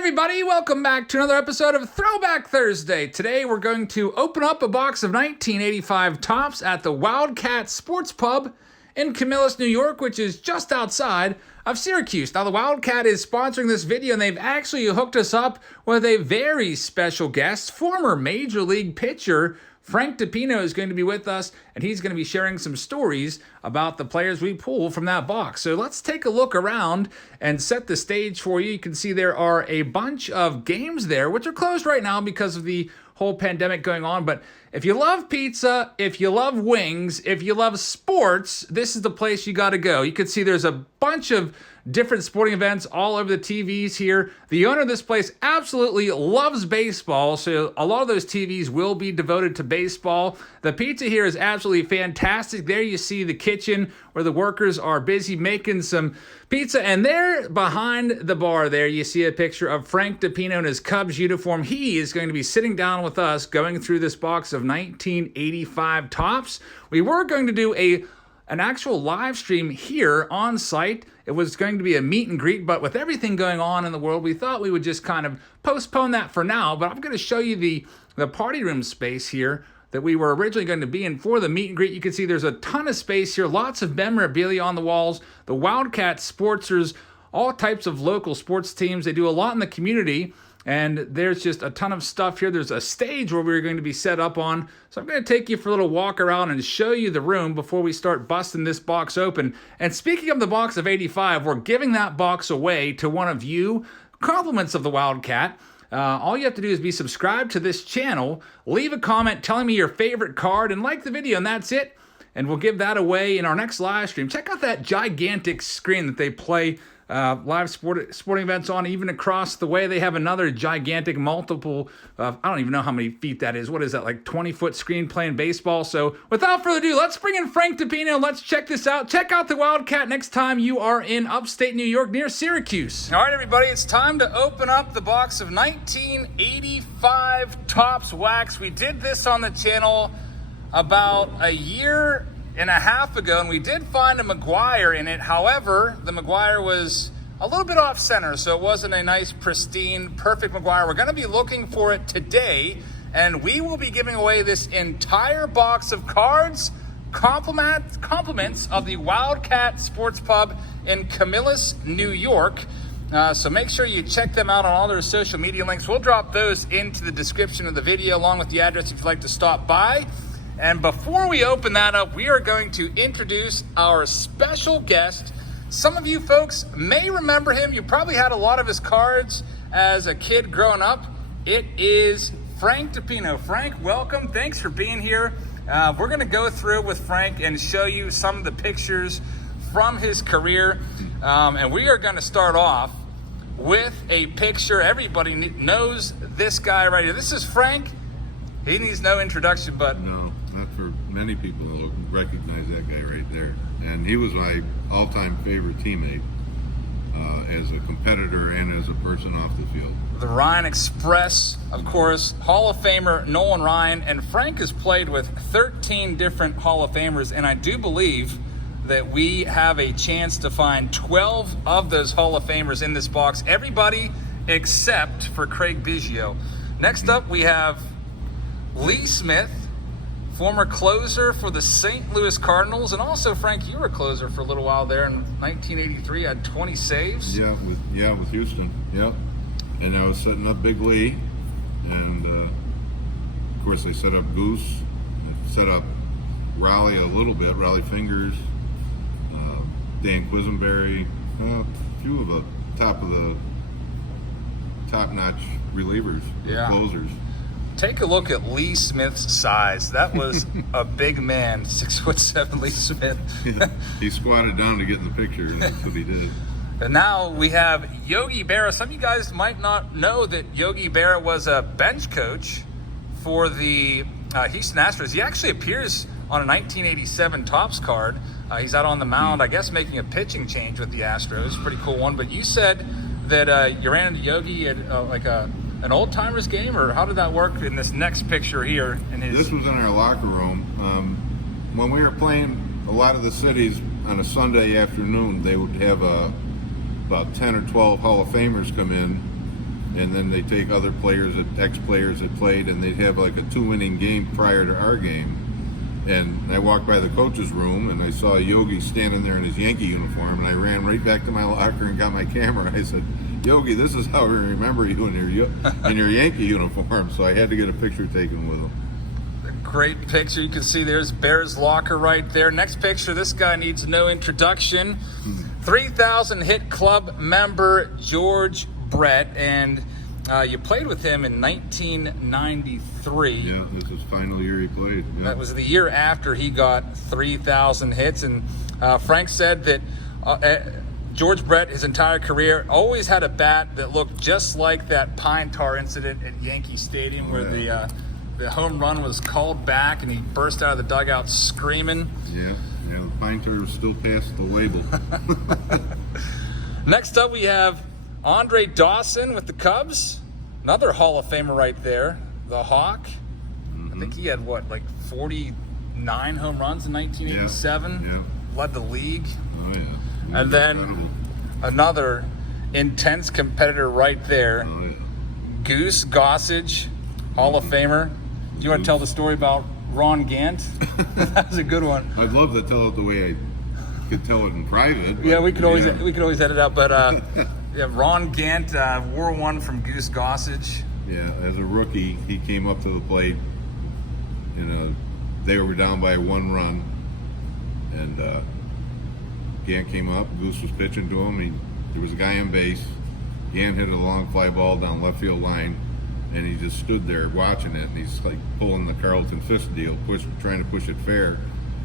everybody, welcome back to another episode of Throwback Thursday. Today we're going to open up a box of 1985 Topps at the Wildcat Sports Pub in Camillus, New York, which is just outside of Syracuse. Now the Wildcat is sponsoring this video and they've actually hooked us up with a very special guest. Former Major League pitcher Frank Dipino is going to be with us, and he's going to be sharing some stories about the players we pull from that box. So let's take a look around and set the stage for you. You can see there are a bunch of games there, which are closed right now because of the whole pandemic going on. But if you love pizza, if you love wings, if you love sports, this is the place you got to go. You can see there's a bunch of different sporting events all over the TVs here. The owner of this place absolutely loves baseball, so a lot of those TVs will be devoted to baseball. The pizza here is absolutely fantastic. There you see the kitchen where the workers are busy making some pizza, and there behind the bar there you see a picture of Frank Dipino in his Cubs uniform. He is going to be sitting down with us going through this box of 1985 Topps. We were going to do an actual live stream here on site. It was going to be a meet and greet, but with everything going on in the world, we thought we would just kind of postpone that for now. But I'm going to show you the party room space here that we were originally going to be in for the meet and greet. You can see there's a ton of space here, lots of memorabilia on the walls. The Wildcat sponsors all types of local sports teams. They do a lot in the community, and there's just a ton of stuff here. There's a stage where we're going to be set up on. So I'm going to take you for a little walk around and show you the room before we start busting this box open. And speaking of the box of 85, we're giving that box away to one of you. Compliments of the Wildcat. All you have to do is be subscribed to this channel, leave a comment telling me your favorite card, and like the video, and that's it. And we'll give that away in our next live stream. Check out that gigantic screen that they play live sporting events on. Even across the way, they have another gigantic multiple, I don't even know how many feet that is. What is that, like 20-foot screen playing baseball? So without further ado, let's bring in Frank Dipino. Let's check this out. Check out the Wildcat next time you are in upstate New York near Syracuse. All right, everybody, it's time to open up the box of 1985 Topps Wax. We did this on the channel about a year and a half ago, and we did find a McGwire in it. However, the McGwire was a little bit off center, so it wasn't a nice, pristine, perfect McGwire. We're going to be looking for it today, and we will be giving away this entire box of cards, compliments of the Wildcat Sports Pub in Camillus, New York. So make sure you check them out on all their social media links. We'll drop those into the description of the video along with the address if you'd like to stop by. And before we open that up, we are going to introduce our special guest. Some of you folks may remember him. You probably had a lot of his cards as a kid growing up. It is Frank Dipino. Frank, welcome. Thanks for being here. We're going to go through with Frank and show you some of the pictures from his career. And we are going to start off with a picture. Everybody knows this guy right here. This is Frank. He needs no introduction, but... No, not for many people that will recognize that guy right there. And he was my all-time favorite teammate as a competitor and as a person off the field. The Ryan Express, of course, Hall of Famer Nolan Ryan. And Frank has played with 13 different Hall of Famers, and I do believe that we have a chance to find 12 of those Hall of Famers in this box. Everybody except for Craig Biggio. Next up, we have Lee Smith, former closer for the St. Louis Cardinals, and also, Frank, you were a closer for a little while there in 1983, had 20 saves. Yeah, with Houston, yeah. And I was setting up Big Lee, and of course they set up Goose, set up Raleigh a little bit, Raleigh Fingers, Dan Quisenberry, a few of the top-notch relievers, closers. Take a look at Lee Smith's size. That was a big man, 6'7" Lee Smith. Yeah, he squatted down to get in the picture, and that's what he did. And now we have Yogi Berra. Some of you guys might not know that Yogi Berra was a bench coach for the Houston Astros. He actually appears on a 1987 Topps card. He's out on the mound, I guess, making a pitching change with the Astros. Pretty cool one. But you said that you ran into Yogi at an old timers game, or how did that work in this next picture here? This was in our locker room. When we were playing a lot of the cities on a Sunday afternoon, they would have about 10 or 12 Hall of Famers come in and then they take other players, ex-players that played, and they'd have like a 2-inning game prior to our game. And I walked by the coach's room, and I saw Yogi standing there in his Yankee uniform, and I ran right back to my locker and got my camera. I said, Yogi, this is how we remember you in your Yankee uniform. So I had to get a picture taken with him. Great picture. You can see there's Bear's locker right there. Next picture, this guy needs no introduction. 3,000 hit club member George Brett, and you played with him in 1993. Yeah, this is final year he played. Yeah. That was the year after he got 3,000 hits, and Frank said that George Brett, his entire career, always had a bat that looked just like that pine tar incident at Yankee Stadium where the home run was called back and he burst out of the dugout screaming. Yeah, the pine tar was still past the label. Next up, we have Andre Dawson with the Cubs. Another Hall of Famer right there, the Hawk. I think he had, 49 home runs in 1987? Yeah. Led the league. Oh, yeah. And then another intense competitor right there, Oh, yeah. Goose Gossage, Hall of Famer. Do you want to tell the story about Ron Gant? That was a good one. I'd love to tell it the way I could tell it in private. Yeah, we could always edit out. But yeah, Ron Gant wore one from Goose Gossage. Yeah, as a rookie, he came up to the plate. They were down by 1 run, and Gant came up. Goose was pitching to him. There was a guy on base. Gant hit a long fly ball down left field line, and he just stood there watching it. And he's like pulling the Carlton Fist deal, trying to push it fair.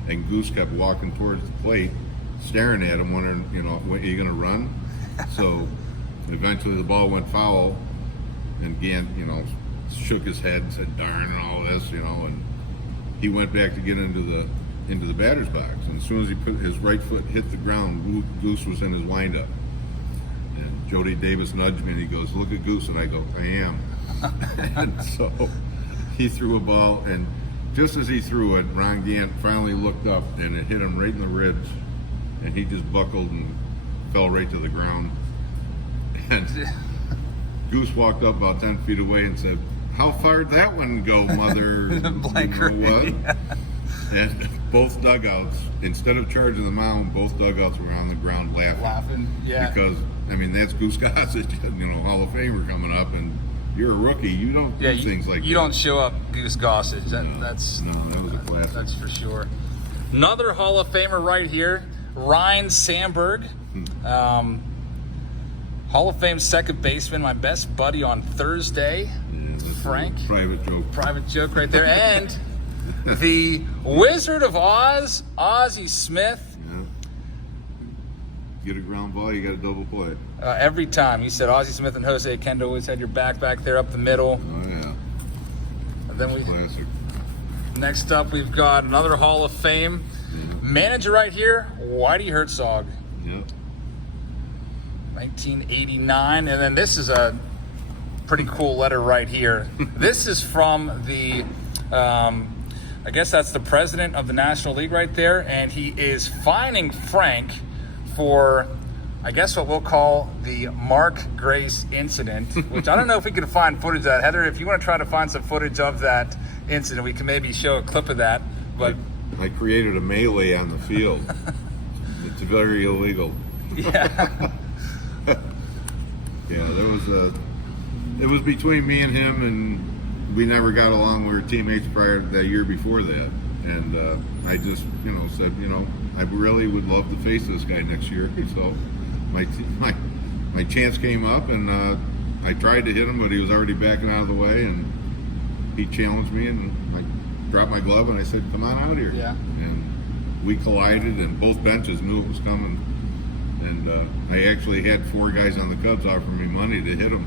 And Goose kept walking towards the plate, staring at him, wondering, are you going to run? So eventually the ball went foul, and Gant, shook his head and said, darn, and all this, and he went back to get into the batter's box. And as soon as he put his right foot hit the ground, Goose was in his windup. And Jody Davis nudged me and he goes, look at Goose. And I go, I am. And so he threw a ball, and just as he threw it, Ron Gant finally looked up and it hit him right in the ribs, and he just buckled and fell right to the ground. And Goose walked up about 10 feet away and said, how far'd that one go, mother? Blanker. What? Yeah. And both dugouts, instead of charging the mound, both dugouts were on the ground laughing. Yeah. Because, that's Goose Gossage, Hall of Famer coming up, and you're a rookie. You don't do things like that. You don't show up Goose Gossage. No, that was a classic. That's for sure. Another Hall of Famer right here, Ryan Sandberg. Hall of Fame second baseman, my best buddy on Thursday. Frank. Private joke right there. And the Wizard of Oz, Ozzie Smith. Yeah. Get a ground ball, you got a double play. Every time. He said Ozzie Smith and Jose Kendo always had your back there up the middle. Oh, yeah. And then Classic. Next up, we've got another Hall of Fame manager right here, Whitey Herzog. Yep. 1989. And then this is a pretty cool letter right here. This is from the, I guess that's the president of the National League right there, and he is fining Frank for, I guess, what we'll call the Mark Grace incident, which I don't know if we can find footage of that. Heather, if you want to try to find some footage of that incident, we can maybe show a clip of that. But I created a melee on the field. It's very illegal. Yeah. Yeah, it was between me and him, and we never got along. We were teammates prior to that year before that. And I just, said, I really would love to face this guy next year. So my chance came up, and I tried to hit him, but he was already backing out of the way, and he challenged me, and I dropped my glove, and I said, come on out here. Yeah. And we collided, and both benches knew it was coming. And I actually had 4 guys on the Cubs offering me money to hit him,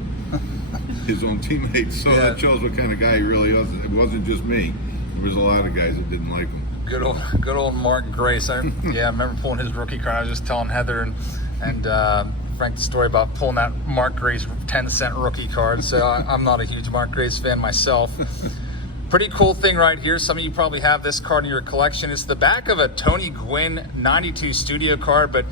his own teammates. So that shows what kind of guy he really was. It wasn't just me. There was a lot of guys that didn't like him. Good old Mark Grace. I remember pulling his rookie card. I was just telling Heather and Frank the story about pulling that Mark Grace 10-cent rookie card. So I'm not a huge Mark Grace fan myself. Pretty cool thing right here. Some of you probably have this card in your collection. It's the back of a Tony Gwynn 92 studio card, but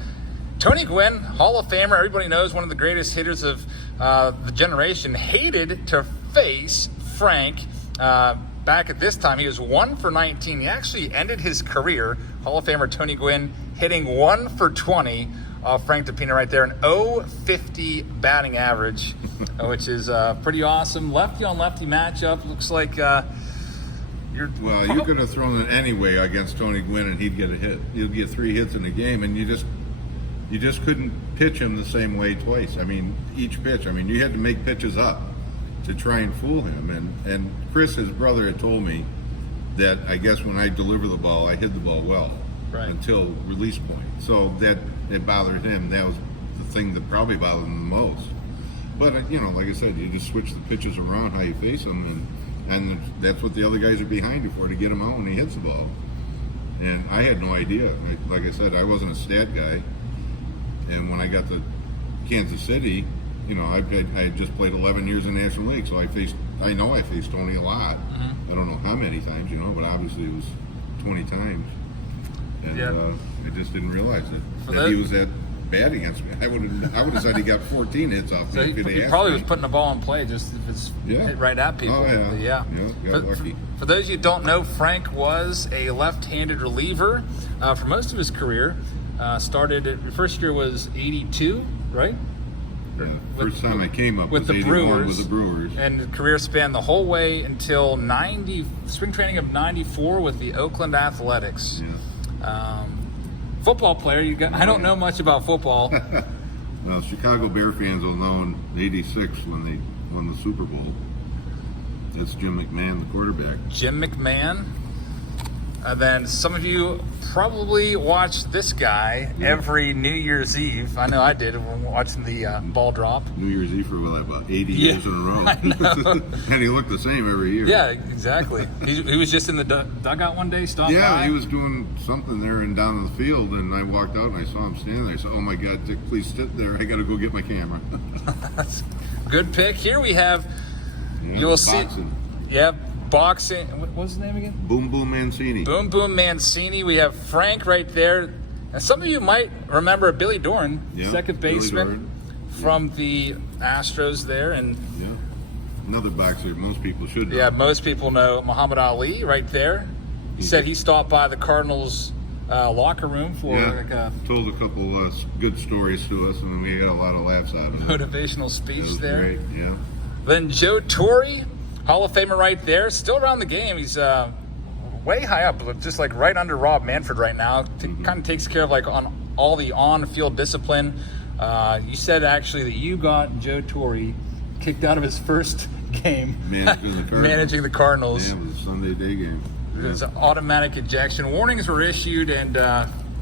Tony Gwynn, Hall of Famer, everybody knows, one of the greatest hitters of the generation, hated to face Frank. Back at this time, he was 1 for 19. He actually ended his career, Hall of Famer Tony Gwynn, hitting 1 for 20 off Frank Dipino right there, an .050 batting average, which is pretty awesome. Lefty on lefty matchup. Looks like you could have thrown it anyway against Tony Gwynn, and he'd get a hit. You'd get 3 hits in a game, and you just couldn't pitch him the same way twice. I mean, each pitch. I mean, you had to make pitches up to try and fool him. And Chris, his brother, had told me that I guess when I deliver the ball, I hit the ball well until release point. So that it bothered him. That was the thing that probably bothered him the most. But like I said, you just switch the pitches around how you face him, and that's what the other guys are behind you for, to get him out when he hits the ball. And I had no idea. Like I said, I wasn't a stat guy. And when I got to Kansas City, I had just played 11 years in the National League, so I faced Tony a lot. I don't know how many times, but obviously it was 20 times. And I just didn't realize that he was that bad against me. I would have said he got 14 hits off me. So he probably was putting the ball in play just if it's hit right at people. Oh, yeah. Got lucky. For those of you who don't know, Frank was a left-handed reliever for most of his career. Started, first year was 82, right? Yeah, first time I came up with was the 81 Brewers, with the Brewers. And the career spanned the whole way until spring training of 94 with the Oakland Athletics. Yeah. Football player, I don't know much about football. Well, Chicago Bear fans will know in '86 when they won the Super Bowl. That's Jim McMahon, the quarterback. Jim McMahon. And then some of you probably watched this guy every New Year's Eve. I know I did when watching the ball drop. New Year's Eve for about 80 years in a row. I know. And he looked the same every year. Yeah, exactly. He was just in the dugout one day, stopped by. Yeah, he was doing something there and down in the field, and I walked out and I saw him standing there. I said, "Oh my God, Dick, please sit there. I got to go get my camera." Good pick. Here we have, you'll see. Yeah. Boxing. What was his name again? Boom Boom Mancini. Boom Boom Mancini. We have Frank right there. And some of you might remember Billy Doran, second baseman from the Astros there. And another boxer most people should know. Yeah, most people know Muhammad Ali right there. He said he stopped by the Cardinals locker room for told a couple good stories to us, and we got a lot of laughs out of it. Motivational speech there. Great. Yeah. Then Joe Torre, Hall of Famer right there, still around the game. He's way high up, just like right under Rob Manfred right now. Kind of takes care of on all the on-field discipline. You said actually that you got Joe Torre kicked out of his first game managing the Cardinals. Yeah, it was a Sunday day game. It was an automatic ejection. Warnings were issued, and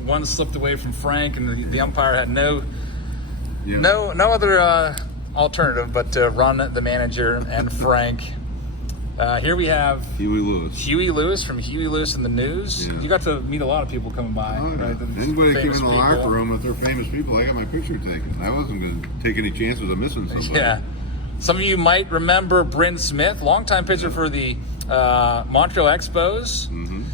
one slipped away from Frank, and the umpire had no other alternative but to run the manager and Frank. Here we have Huey Lewis from Huey Lewis and the News. Yeah. You got to meet a lot of people coming by. Right? Anybody came in the locker room with their famous people, I got my picture taken. I wasn't going to take any chances of missing somebody. Yeah. Some of you might remember Bryn Smith, longtime pitcher for the Montreal Expos. Mm-hmm.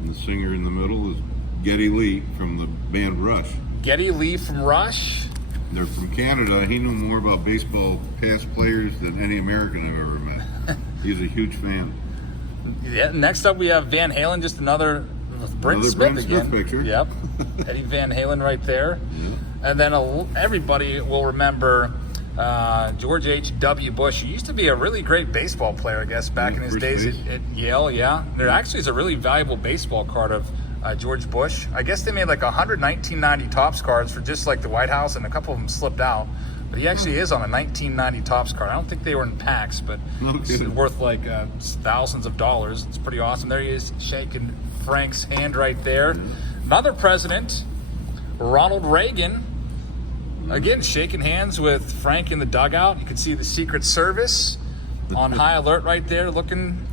And the singer in the middle is Geddy Lee from the band Rush. Geddy Lee from Rush. They're from Canada. He knew more about baseball past players than any American I've ever met. He's a huge fan. Yeah. Next up, we have Van Halen. Just another Bryn Smith again. Picture. Yep. Eddie Van Halen right there. Yeah. And then everybody will remember George H.W. Bush. He used to be a really great baseball player, I guess, back in his days at Yale. Yeah. There actually is a really valuable baseball card of George Bush. I guess they made 100 1990 Topps cards for just the White House, and a couple of them slipped out. But he actually is on a 1990 Topps card. I don't think they were in packs, but it's worth thousands of dollars. It's pretty awesome. There he is, shaking Frank's hand right there. Another president, Ronald Reagan, again shaking hands with Frank in the dugout. You can see the Secret Service on high alert right there, looking.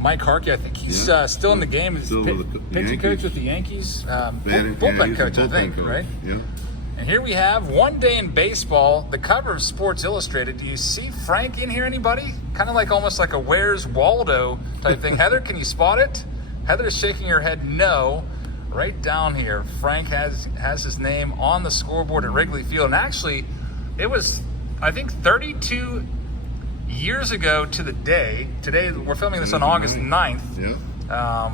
Mike Harkey, I think he's still in the game. He's pitching coach with the Yankees. Bullpen coach, I think, right? Yeah. And here we have One Day in Baseball, the cover of Sports Illustrated. Do you see Frank in here, anybody? Kind of almost like a Where's Waldo type thing. Heather, can you spot it? Heather is shaking her head no. right down here. Frank has his name on the scoreboard at Wrigley Field. And actually, it was, I think, 32 years ago to the day. Today, we're filming this on August 9th. Yeah.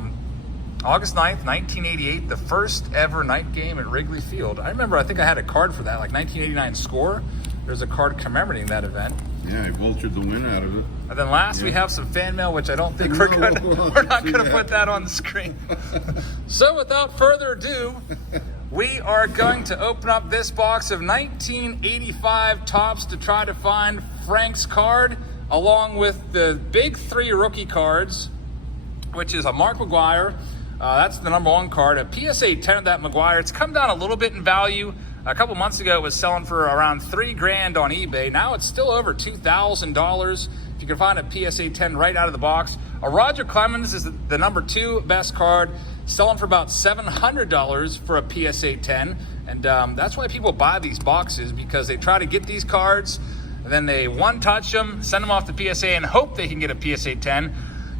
August 9th, 1988, the first ever night game at Wrigley Field. I remember, I think I had a card for that, like 1989 score. There's a card commemorating that event. Yeah, I vultured the win out of it. And then last, we have some fan mail, which I don't think we're not going to put that on the screen. So without further ado, we are going to open up this box of 1985 Topps to try to find Frank's card, along with the big 3 rookie cards, which is a Mark McGwire. That's the #1 card. A PSA 10 of that McGwire. It's come down a little bit in value. A couple months ago, it was selling for around $3,000 on eBay. Now it's still over $2,000. If you can find a PSA 10 right out of the box. A Roger Clemens is the #2 best card, selling for about $700 for a PSA 10. And that's why people buy these boxes, because they try to get these cards, and then they one-touch them, send them off to PSA, and hope they can get a PSA 10.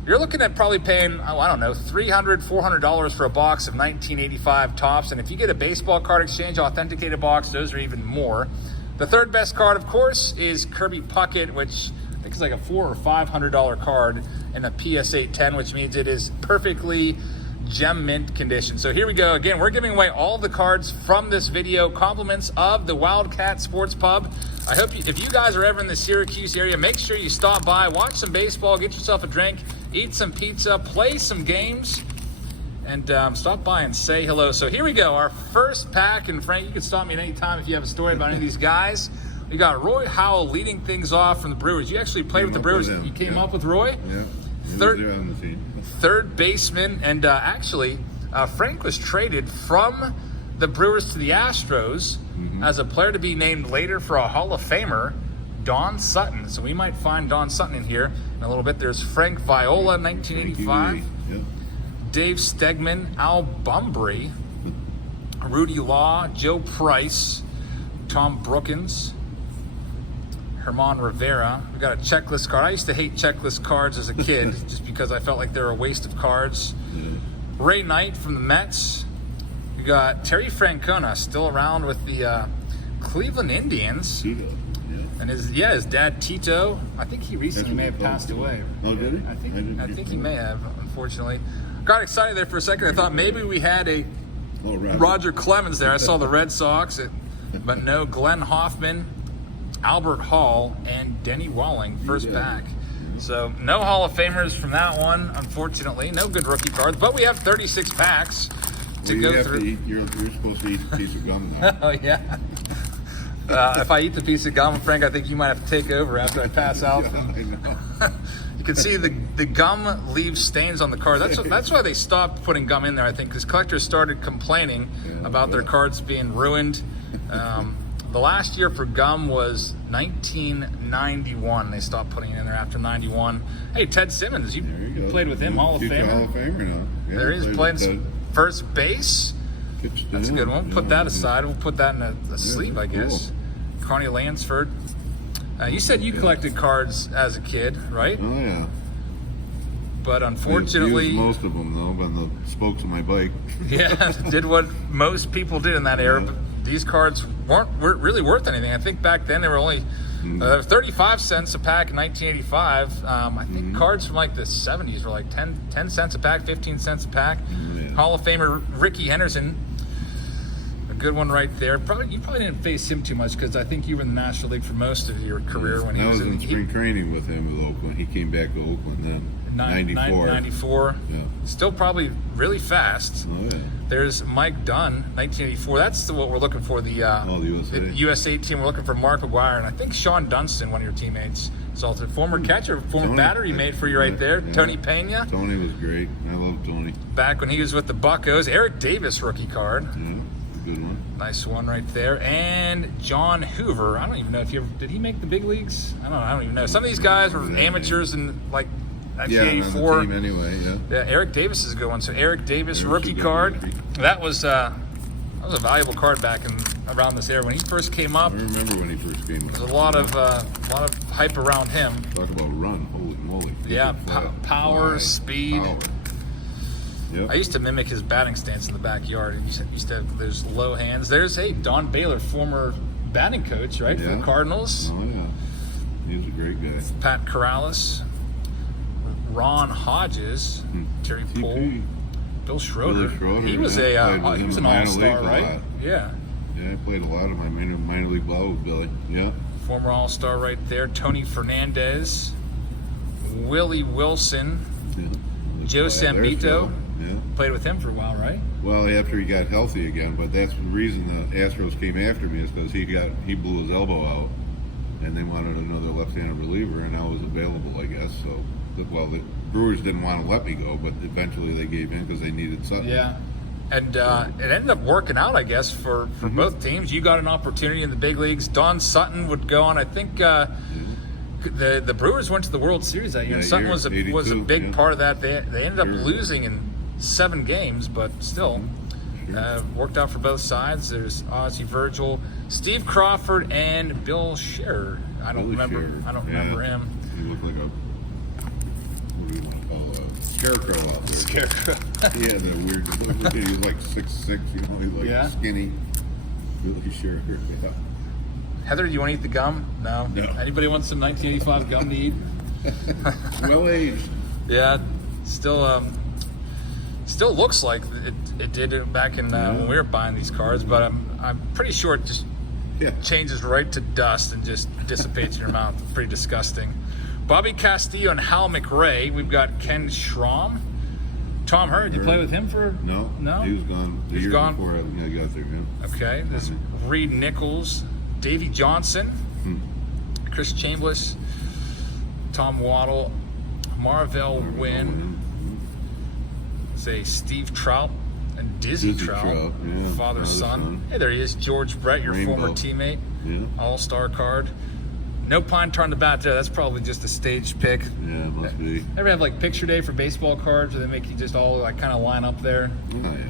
You're looking at probably paying, I don't know, $300, $400 for a box of 1985 Topps. And if you get a baseball card exchange authenticated box, those are even more. The third best card, of course, is Kirby Puckett, which I think is like a $400 or $500 card in a PSA 10, which means it is perfectly gem mint condition. So here we go. Again, we're giving away all the cards from this video, compliments of the Wildcat Sports Pub. I hope if you guys are ever in the Syracuse area, make sure you stop by, watch some baseball, get yourself a drink, eat some pizza, play some games, and stop by and say hello. So here we go, our first pack. And Frank, you can stop me at any time if you have a story about any of these guys. We got Roy Howell leading things off from the Brewers. You actually played with the Brewers. You came up with Roy? Yeah. Third baseman. And actually, Frank was traded from the Brewers to the Astros as a player to be named later for a Hall of Famer, Don Sutton. So we might find Don Sutton in here in a little bit. There's Frank Viola, 1985. Yeah. Dave Stegman, Al Bumbry, Rudy Law, Joe Price, Tom Brookins, Herman Rivera. We got a checklist card. I used to hate checklist cards as a kid just because I felt like they were a waste of cards. Ray Knight from the Mets. We got Terry Francona, still around with the Cleveland Indians. And his dad Tito, I think he recently may have passed away. Oh, did he? I think he may have, unfortunately. Got excited there for a second. I thought maybe we had a Roger Clemens there. I saw the Red Sox, but no. Glenn Hoffman, Albert Hall, and Denny Walling, first pack. So no Hall of Famers from that one, unfortunately. No good rookie cards, but we have 36 packs to go through. You're supposed to eat a piece of gum now. Oh, yeah. If I eat the piece of gum, Frank, I think you might have to take over after I pass out. You can see the gum leaves stains on the card. That's why they stopped putting gum in there, I think, because collectors started complaining about their cards being ruined. The last year for gum was 1991. They stopped putting it in there after 91. Hey, Ted Simmons, you played with him, Hall of Famer. Hall of Famer now. Yeah, there he is, playing some first base. That's a good one. Put that aside. We'll put that in a sleeve, I guess. Cool. Carney Lansford. You said you collected cards as a kid, right? Oh, yeah. But unfortunately... I used most of them, though, on the spokes of my bike. Yeah, did what most people did in that era. But these cards weren't really worth anything. I think back then they were only 35 cents a pack in 1985. I think cards from like the 70s were like 10 cents a pack, 15 cents a pack. Hall of Famer Ricky Henderson. A good one right there. You probably didn't face him too much because I think you were in the National League for most of your career when he was in spring training with him with Oakland. He came back to Oakland then. 94. Yeah. Still probably really fast. Oh, yeah. There's Mike Dunn, 1984. That's what we're looking for. The USA team. We're looking for Mark McGwire, and I think Sean Dunston, one of your teammates, is also former catcher, former batter. He made for you right there. Yeah. Tony Pena. Tony was great. I love Tony. Back when he was with the Buccos. Eric Davis rookie card. Yeah, good one. Nice one right there. And John Hoover. I don't even know if did he make the big leagues? I don't even know. Some of these guys were amateurs and like. Yeah, on the team anyway, yeah. Eric Davis is a good one. So Eric Davis rookie card. That was a valuable card back around this era when he first came up. I remember when he first came up. There's a lot of hype around him. Talk about run, holy moly! Yeah, power, speed. Power. Yep. I used to mimic his batting stance in the backyard. And used to have those low hands. There's Don Baylor, former batting coach, right, for the Cardinals. Oh yeah, he was a great guy. Pat Corrales, Ron Hodges, Terry Poole, Bill Schroeder. He was he was an all-star, right? Yeah. Yeah, I played a lot of my minor league ball with Billy. Yeah. Former all-star right there. Tony Fernandez, Willie Wilson, Joe Sambito. Yeah. Played with him for a while, right? Well, after he got healthy again, but that's the reason the Astros came after me is because he blew his elbow out, and they wanted another left-handed reliever, and I was available, I guess. So, well, the Brewers didn't want to let me go, but eventually they gave in because they needed Sutton. Yeah. And it ended up working out, I guess, for both teams. You got an opportunity in the big leagues. Don Sutton would go on. I think the Brewers went to the World Series that year. Sutton was a big part of that. They ended up losing in 7 games, but still worked out for both sides. There's Ozzie Virgil, Steve Crawford, and Bill Scherer. I don't remember him. He looked like a, what do you want to call a scarecrow out there. Scarecrow. He had that weird look. He was like 6'6", he's like skinny. Really sure. Yeah. Heather, do you want to eat the gum? No. Anybody want some 1985 gum to eat? Well aged. Yeah, still looks like it did back in when we were buying these cards, but I'm pretty sure it just changes right to dust and just dissipates in your mouth. Pretty disgusting. Bobby Castillo and Hal McRae. We've got Ken Schramm. Tom Hurd, you play with him for? No. He was gone the year before I got there. Yeah. Okay. There's Reed Nichols, Davey Johnson, Chris Chambliss, Tom Waddle, Marvell Wynn, say Steve Trout and Dizzy Trout, father son. Hey, there he is, George Brett, your former teammate, all-star card. No pine tar on the bat there. That's probably just a stage pick. Yeah, it must be. Ever have like picture day for baseball cards where they make you just all like kind of line up there? Oh yeah,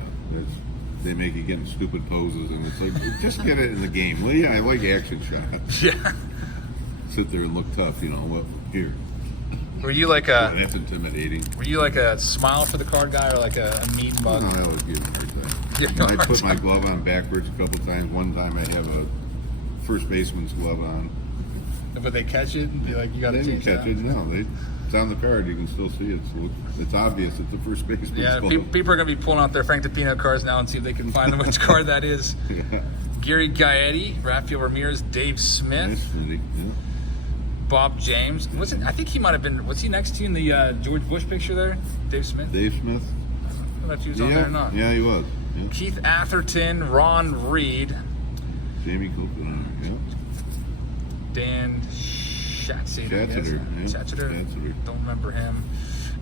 they make you get in stupid poses, and it's like just get it in the game. Well, yeah, I like action shots. Yeah. Sit there and look tough, What here? Were you like a? That's intimidating. Were you like a smile for the card guy or like a mean mug? No, I always give him a hard time. I put my glove on backwards a couple times. One time I have a first baseman's glove on. But they catch it and be like, you got to change it. They catch it. No, it's on the card. You can still see it. So it's obvious it's the first baseman's glove. Yeah, people are going to be pulling out their Frank Dipino cards now and see if they can find which card that is. Yeah. Gary Gaetti, Rafael Ramirez, Dave Smith. Nice, Smitty. Yeah. Bob James. I think he might have been, was he next to you in the George Bush picture there? Dave Smith? Dave Smith. I don't know if he was on there or not. Yeah, he was. Yeah. Keith Atherton, Ron Reed. Jamie Copeland. Yeah. Dan Schatzeder. Schatzeder. Don't remember him.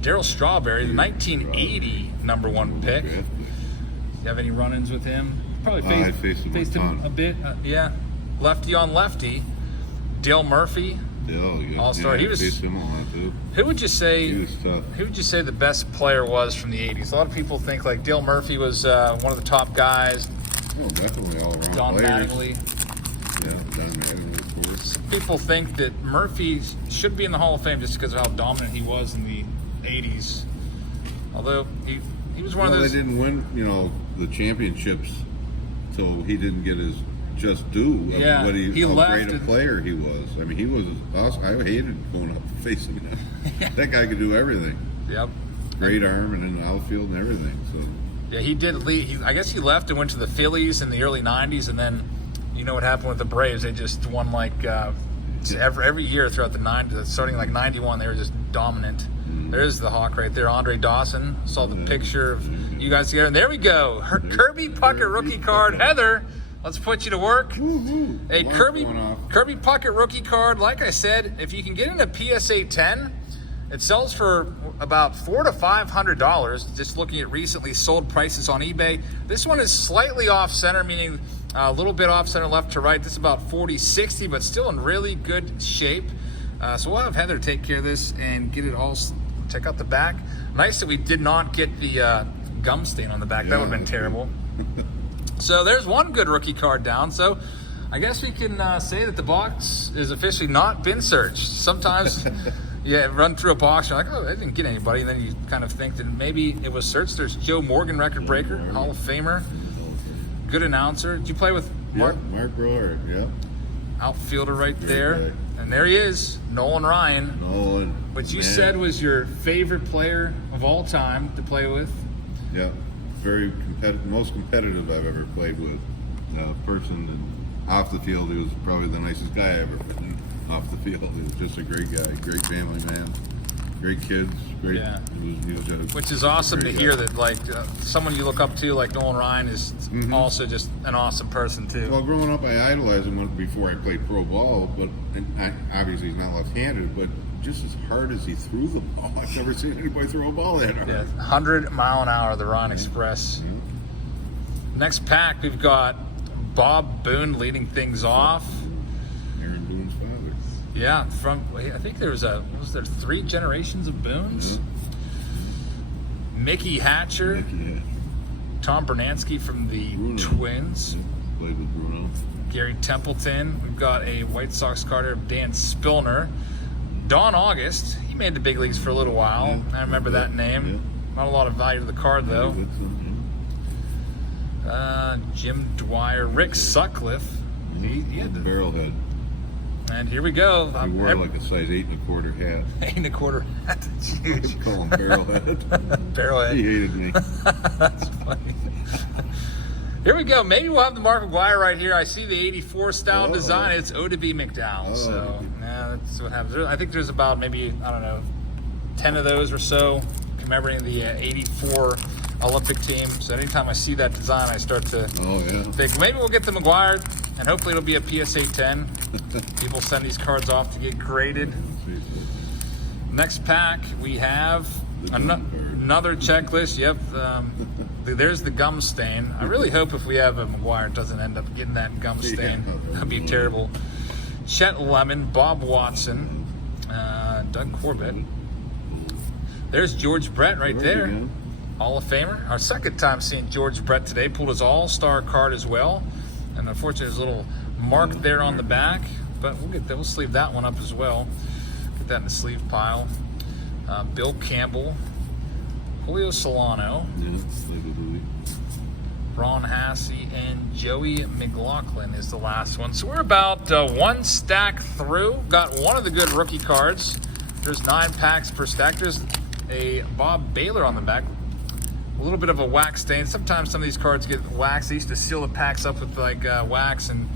Daryl Strawberry, the 1980 number 1 pick. You have any run-ins with him? Probably faced him a bit. Yeah. Lefty on lefty. Dale Murphy. All-star. He was. Faced him a lot too. Who would you say? He was tough. Who would you say the best player was from the 80s? A lot of people think like Dale Murphy was one of the top guys. Oh, definitely all around. Don Mattingly. Yeah, Don Mattingly, of course. Some people think that Murphy should be in the Hall of Fame just because of how dominant he was in the 80s. Although he was one of those. They didn't win, the championships till he didn't get his just due of how great a player he was. I mean, he was awesome. I hated going up and facing him. That guy could do everything. Yep. Great arm and in the outfield and everything. So. Yeah, he did leave. I guess he left and went to the Phillies in the early 90s, and then you know what happened with the Braves. They just won like every year throughout the 90s. Starting like 91, they were just dominant. Mm-hmm. There's the Hawk right there, Andre Dawson. Saw the picture of you guys together. And there we go. Kirby Puckett rookie card. Heather, let's put you to work. Woo-hoo. A Kirby Puckett rookie card. Like I said, if you can get in a PSA 10, it sells for about $400 to $500. Just looking at recently sold prices on eBay. This one is slightly off center, meaning a little bit off center left to right. This is about 40-60, but still in really good shape. So we'll have Heather take care of this and get it all. Check out the back. Nice that we did not get the gum stain on the back. That would have been terrible. So there's one good rookie card down. So I guess we can say that the box is officially not been searched. Sometimes Yeah, run through a box. You're like, oh, I didn't get anybody. And then you kind of think that maybe it was searched. There's Joe Morgan, record breaker, Hall of Famer, good announcer. Did you play with Mark? Yeah, Mark Brewer, yeah. Outfielder right Great there. guy. And there he is, Nolan Ryan. Nolan. Which you man. said was your favorite player of all time to play with. Yeah, very competitive, most competitive I've ever played with. Person and off the field, he was probably the nicest guy I ever met. Off the field, he was just a great guy, great family man, great kids, great. Yeah. He was Which is awesome to great hear guy. that, like, someone you look up to, like Nolan Ryan, is also just an awesome person too. Well, growing up, I idolized him before I played pro ball, but obviously he's not left-handed, but just as hard as he threw the ball, I've never seen anybody throw a ball that hard. Yeah, 100-mile-an-hour, the Ron Express. Next pack, we've got Bob Boone leading things off. Aaron Boone's father. Yeah, I think was there 3 generations of Boones? Mickey Hatcher, Yeah. Tom Bernansky from the Bruno. Twins, Yeah. Played with Bruno. Gary Templeton. We've got a White Sox Carter, Dan Spillner. Don August, he made the big leagues for a little while. Yeah. I remember that name. Not a lot of value to the card, though. That's Jim Dwyer, Rick Sutcliffe. He had the, barrelhead. and here we go. He wore like a size 8 1/4 hat. 8 1/4 hat. That's huge. Call him barrelhead. Barrelhead. He hated me. That's funny. Here we go. Maybe we'll have the Mark McGwire right here. I see the 84 style design. It's O to B McDowell. So, yeah, that's what happens. I think there's about maybe, I don't know, 10 of those or so commemorating the 84 Olympic team. So anytime I see that design, I start to think maybe we'll get the McGwire, and hopefully it'll be a PSA 10. People send these cards off to get graded. Next pack, we have another checklist. Yep. There's the gum stain. I really hope if we have a McGwire, it doesn't end up getting that gum stain. That'd be terrible. Chet Lemon, Bob Watson, Doug Corbett. There's George Brett right there. Hall of Famer. Our second time seeing George Brett today. Pulled his all-star card as well. And unfortunately, there's a little mark there on the back. But we'll sleeve that one up as well. Get that in the sleeve pile. Bill Campbell. Julio Solano. Ron Hasse, and Joey McLaughlin is the last one. So we're about one stack through. Got one of the good rookie cards. There's 9 packs per stack. There's a Bob Baylor on the back. A little bit of a wax stain. Sometimes some of these cards get wax. They used to seal the packs up with like wax, and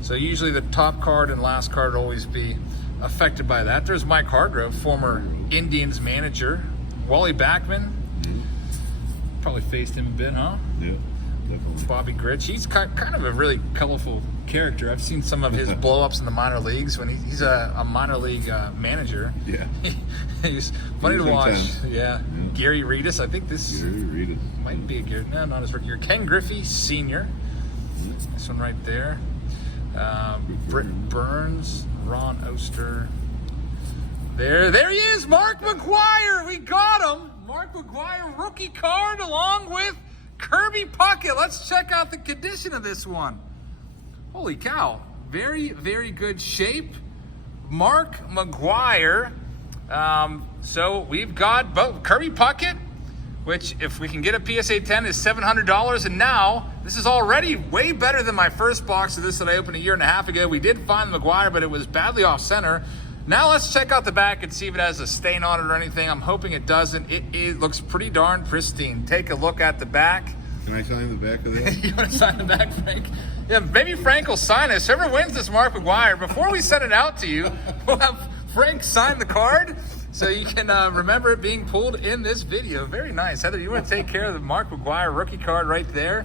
so usually the top card and last card will always be affected by that. There's Mike Hargrove, former Indians manager. Wally Backman. Probably faced him a bit, huh? Yeah. Definitely. Bobby Grich. He's kind of a really colorful character. I've seen some of his blow-ups in the minor leagues when he's a minor league manager. Yeah. He's funny to watch. Yeah. Gary Reedus. I think this Gary Reedus. might be a Gary. No, not his rookie year. Ken Griffey Sr. This one right there. Britt Burns. Ron Oster. There he is, Mark McGwire. We got him. Mark McGwire rookie card along with Kirby Puckett. Let's check out the condition of this one. Holy cow. Very, very good shape. Mark McGwire. So we've got both Kirby Puckett, which if we can get a PSA 10 is $700. And now this is already way better than my first box of this that I opened a year and a half ago. We did find the McGwire, but it was badly off center. Now let's check out the back and see if it has a stain on it or anything. I'm hoping it doesn't. It looks pretty darn pristine. Take a look at the back. Can I sign the back of that? You want to sign the back, Frank? Yeah, maybe Frank will sign this. Whoever wins this Mark McGwire, before we send it out to you, we'll have Frank sign the card so you can remember it being pulled in this video. Very nice. Heather, you want to take care of the Mark McGwire rookie card right there?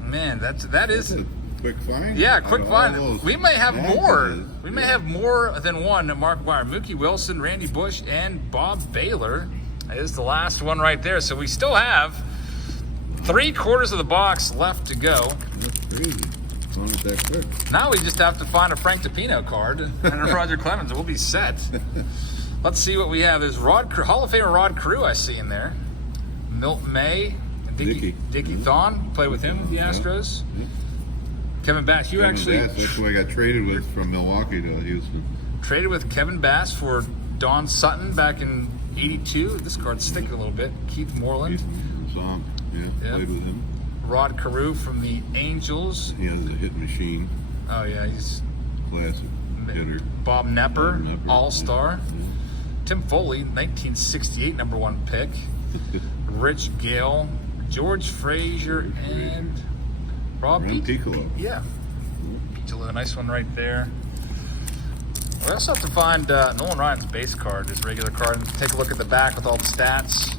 Man, that is a quick find. Yeah, quick find. We may have more. We may have more than one Mark McGwire. Mookie Wilson, Randy Bush, and Bob Baylor is the last one right there. So we still have 3/4 of the box left to go. That's crazy. On it that quick. Now we just have to find a Frank Dipino card and a Roger Clemens, and we'll be set. Let's see what we have. There's Hall of Famer Rod Carew I see in there. Milt May, Dickie Thon, play with him with the Astros. Kevin Bass, Kevin Bass, that's who I got traded with from Milwaukee to Houston. Traded with Kevin Bass for Don Sutton back in '82. This card's sticking a little bit. Keith Moreland. Song, yeah, played with him. Rod Carew from the Angels. He has a hit machine. Oh yeah, he's classic hitter. Bob Nepper, All-Star. Yeah. Tim Foley, 1968 #1 pick. Rich Gale, George Frazier, and Rob Piccolo. Yeah. Piccolo, a nice one right there. We also have to find Nolan Ryan's base card, his regular card, and take a look at the back with all the stats.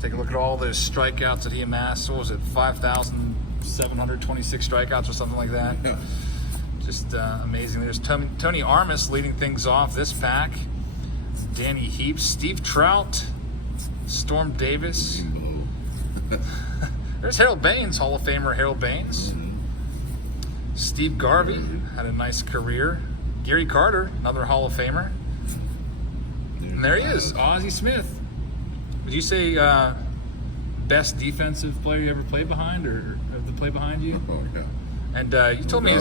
Take a look at all those strikeouts that he amassed. What was it, 5,726 strikeouts or something like that? Yeah. Just amazing. There's Tony Armas leading things off this pack. Danny Heaps, Steve Trout, Storm Davis. There's Harold Baines, Hall of Famer Harold Baines. Steve Garvey had a nice career. Gary Carter, another Hall of Famer. And there he is, Ozzie Smith. Would you say best defensive player you ever played behind, or of the play behind you? Oh yeah. And you told me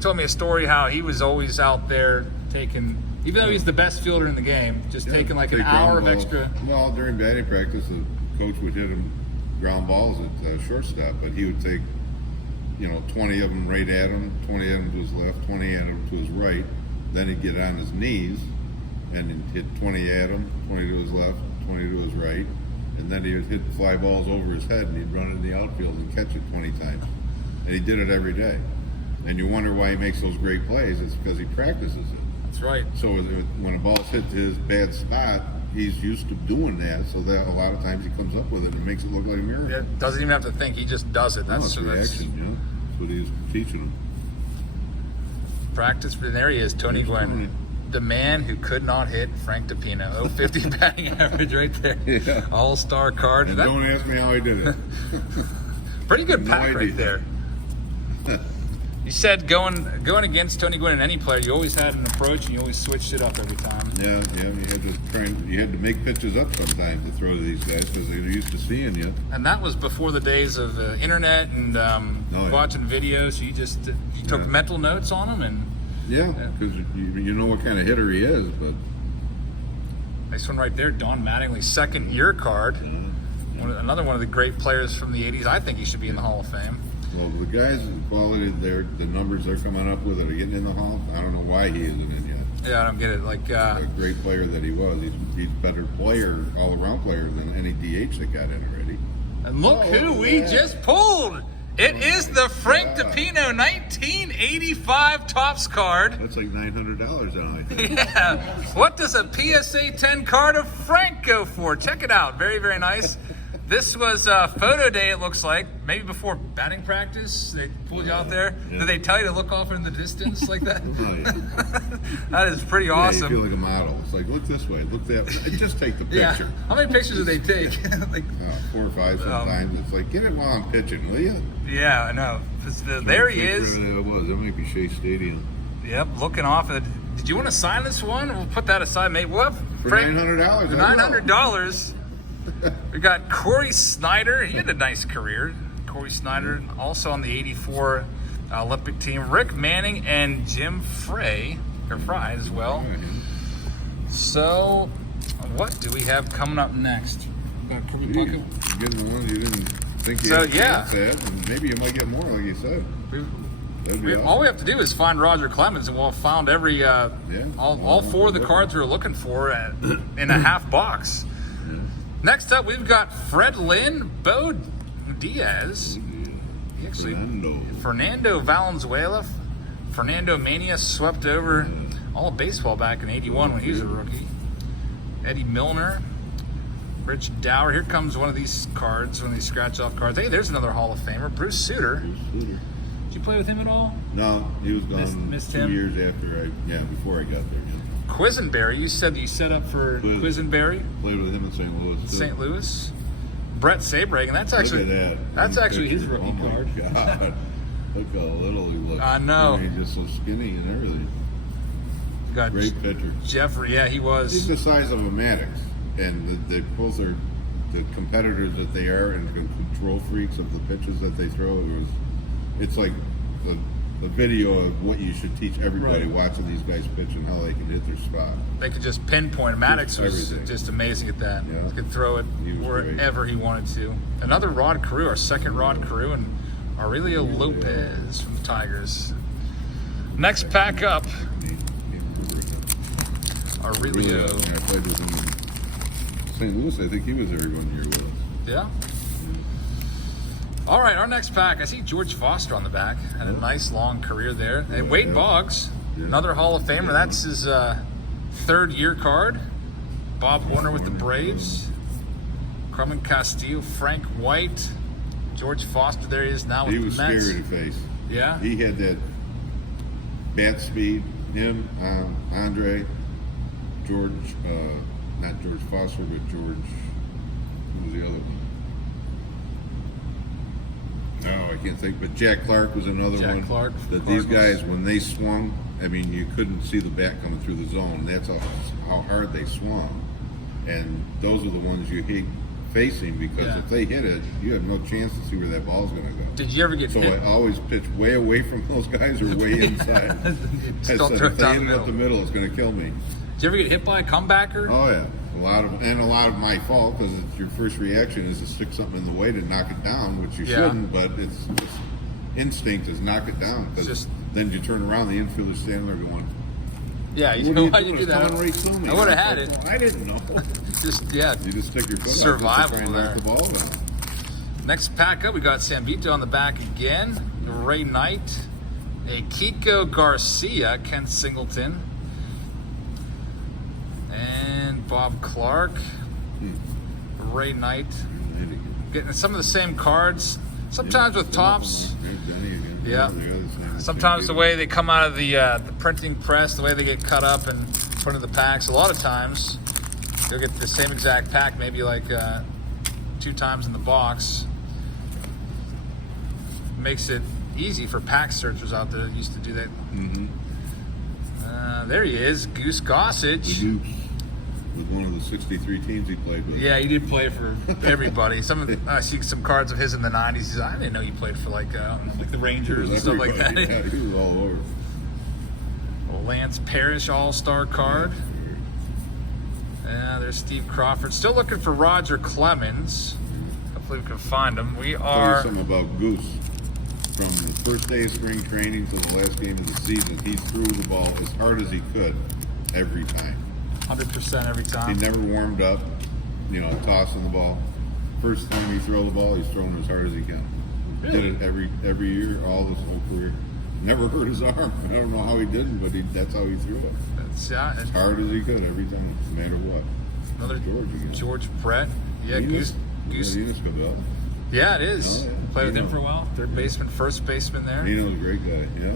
told me a story how he was always out there taking, even though he's the best fielder in the game, just taking like an hour of extra. Well, during batting practice, the coach would hit him ground balls at shortstop, but he would take, 20 of them right at him, 20 of them to his left, 20 at him to his right. Then he'd get on his knees and he'd hit 20 at him, 20 to his left, 20 to his right, and then he would hit fly balls over his head and he'd run in the outfield and catch it 20 times. And he did it every day. And you wonder why he makes those great plays. It's because he practices it. That's right. So when a ball's hit to his bad spot, he's used to doing that, so that a lot of times he comes up with it and makes it look like a miracle. Yeah, doesn't even have to think, he just does it. That's reaction, That's what he's teaching him. Practice, and there he is, Tony Gwynn. The man who could not hit Frank Dipino. 050 batting average right there. Yeah. All-star card. And don't ask me how he did it. Pretty good pack right there. You said going against Tony Gwynn and any player, you always had an approach and you always switched it up every time. Yeah. You had to make pitches up sometimes to throw to these guys because they're used to seeing you. And that was before the days of internet and watching videos. You just took mental notes on them and. Yeah, because you know what kind of hitter he is, but. Nice one right there, Don Mattingly, second year card. Another one of the great players from the 80s. I think he should be in the Hall of Fame. Well, the guys, the quality, the numbers they're coming up with that are getting in the Hall, I don't know why he isn't in yet. Yeah, I don't get it. Like a great player that he was. He's a better player, all-around player than any DH that got in already. And look who we just pulled. It is the Frank Dipino 1985 Topps card. That's like $900 now, I think. Yeah. What does a PSA 10 card of Frank go for? Check it out. Very, very nice. This was photo day, it looks like. Maybe before batting practice, they pulled you out there. Yeah. Did they tell you to look off in the distance like that? Oh, yeah. That is pretty awesome. You feel like a model. It's like, look this way, look that way. Just take the picture. Yeah. How many pictures did they take? 4 or 5 sometimes. It's like, get it while I'm pitching, will you? Yeah, I know. There he is. That might be Shea Stadium. Yep, looking off. Did you want to sign this one? We'll put that aside. Maybe what? For $900. For $900. We got Corey Snyder. He had a nice career. Corey Snyder, also on the '84 Olympic team. Rick Manning and Jim Fry as well. So, what do we have coming up next? Got Kirby Puckett. Getting one you didn't think you had a chance at, and maybe you might get more, like you said. All we have to do is find Roger Clemens, and we'll have found every all 4 of the cards we were looking for in a half box. Yeah. Next up, we've got Fred Lynn, Bo Diaz, Fernando Valenzuela. Fernando Mania swept over all of baseball back in '81 when he was a rookie. Eddie Milner, Rich Dower. Here comes one of these cards, one of these scratch-off cards. Hey, there's another Hall of Famer, Bruce Sutter. Did you play with him at all? No, he was gone missed 2 him? years after before I got there. Yeah. Quisenberry, you said you set up for Quisenberry. Played with him in St. Louis. St. Louis. Brett Sabreg, and that's actually his rookie card. God. Look how little he looks. I know. He's just so skinny and everything. Got great pitcher. Jeffrey, yeah, he was. He's the size of a Maddox, and they both are the competitors that they are, and control freaks of the pitches that they throw. It's like a video of what you should teach everybody Right. watching these guys pitch and how they can hit their spot. They could just pinpoint. Maddox was everything. just amazing at that. Yeah. He could throw it He was wherever he wanted to. Another Rod Carew, our second Rod Carew, and Aurelio Lopez from the Tigers. Next pack up, Aurelio. Yeah, I played with him in St. Louis. I think he was there 1 year with us. Yeah. All right, our next pack. I see George Foster on the back. Had a nice long career there. And Wade Boggs, another Hall of Famer. That's his third year card. Bob Horner with the Braves. Carmen Castillo, Frank White, George Foster. There he is now with He the was Mets. scary to face. Yeah. He had that bat speed. Him, Andre, George, not George Foster, but George, who was the other one? No, I can't think, but Jack Clark was another Jack one. Clark, That these Cardinals. guys, when they swung, I mean, you couldn't see the bat coming through the zone. That's how hard they swung. And those are the ones you hate facing because Yeah. if they hit it, you have no chance to see where that ball's going to go. Did you ever get So hit? I always pitch way away from those guys or way inside. I said, Don't throw it if down they the hit it up the middle. middle, it's going to kill me. Did you ever get hit by a comebacker? Oh yeah, a lot of my fault because your first reaction is to stick something in the way to knock it down, which you Yeah. shouldn't. But it's just instinct is knock it down because Just- then you turn around, the infielder's standing there going, Yeah, you "What know are you why doing? you do It's that? coming right to me." I would've was had like, it. "Well, I didn't know." Just, yeah. You just stick your foot Survival out just to try and there. knock the ball down. Next pack up, we got San Vito on the back again. Ray Knight, a Kiko Garcia, Ken Singleton, and Bob Clark. Ray Knight, getting some of the same cards. Sometimes with tops. Yeah. Sometimes the way they come out of the printing press, the way they get cut up and put into the packs. A lot of times, you'll get the same exact pack, maybe like 2 times in the box. Makes it easy for pack searchers out there that used to do that. Mm-hmm. There he is, Goose Gossage. Goose with one of the 63 teams he played with. Yeah, he did play for everybody. I see some cards of his in the '90s. He says, I didn't know you played for like the Rangers and stuff like that. Yeah, he was all over. Lance Parrish All-Star card. Yeah, there's Steve Crawford. Still looking for Roger Clemens. Hopefully we can find him. We Tell you are. something about Goose. From the first day of spring training to the last game of the season, he threw the ball as hard as he could every time. 100% every He time. never warmed up, tossing the ball. First time he throw the ball, he's throwing as hard as he can. Really? Did it every year, all his whole career. Never hurt his arm. I don't know how he didn't, but that's how he threw it. That's, As hard as he could every time, no matter what. another George again. George Brett. Yeah, Enos? Goose. Enos Cabell. Yeah, it is. Oh, yeah. Played with him Depino. for a while. Third baseman, first baseman there. Enos a great guy, yeah.